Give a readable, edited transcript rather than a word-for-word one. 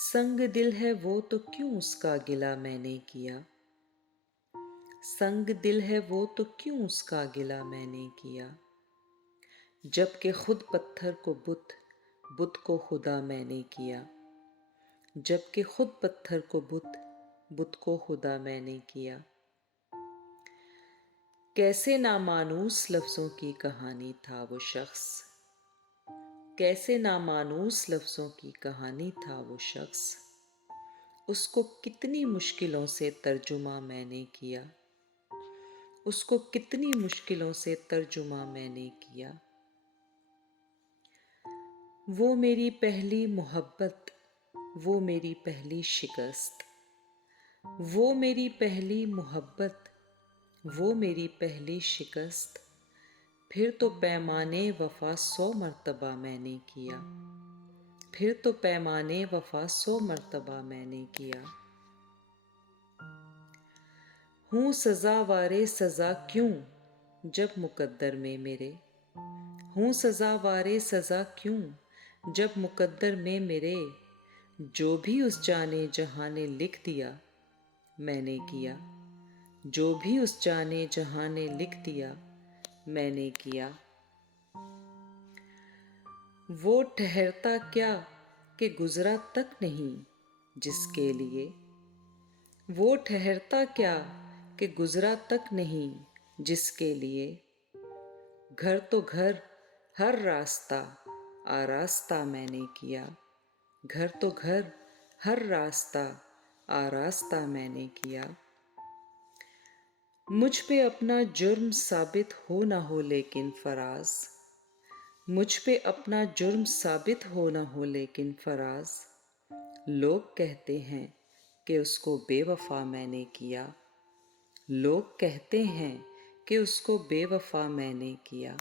संग दिल है वो तो क्यों उसका गिला मैंने किया। संग दिल है वो तो क्यों उसका गिला मैंने किया। जबकि खुद पत्थर को बुत, बुत को खुदा मैंने किया। जबकि खुद पत्थर को बुत, बुत को खुदा मैंने किया। कैसे नामानूस लफ्ज़ों की कहानी था वो शख्स। कैसे नामानूस लफ्ज़ों की कहानी था वो शख्स। उसको कितनी मुश्किलों से तर्जुमा मैंने किया। उसको कितनी मुश्किलों से तर्जुमा मैंने किया। वो मेरी पहली मोहब्बत, वो मेरी पहली शिकस्त। वो मेरी पहली मोहब्बत, वो मेरी पहली शिकस्त। फिर तो पैमाने वफा 100 मर्तबा मैंने किया। फिर तो पैमाने वफा 100 मर्तबा मैंने किया। हूँ सज़ा वारे सज़ा क्यों जब मुकद्दर में मेरे। हूँ सज़ा वारे सज़ा क्यों जब मुकद्दर में मेरे। जो भी उस जाने जहाँ ने लिख दिया मैंने किया। जो भी उस जाने जहाँ ने लिख दिया मैंने किया। वो ठहरता क्या कि गुज़रा तक नहीं जिसके लिए। वो ठहरता क्या कि गुज़रा तक नहीं जिसके लिए। घर तो घर हर रास्ता आरास्ता मैंने किया। घर तो घर हर रास्ता आरास्ता मैंने किया। मुझ पे अपना जुर्म साबित हो ना हो लेकिन फराज। मुझ पे अपना जुर्म साबित हो ना हो लेकिन फराज। लोग कहते हैं कि उसको बेवफा मैंने किया। लोग कहते हैं कि उसको बेवफा मैंने किया।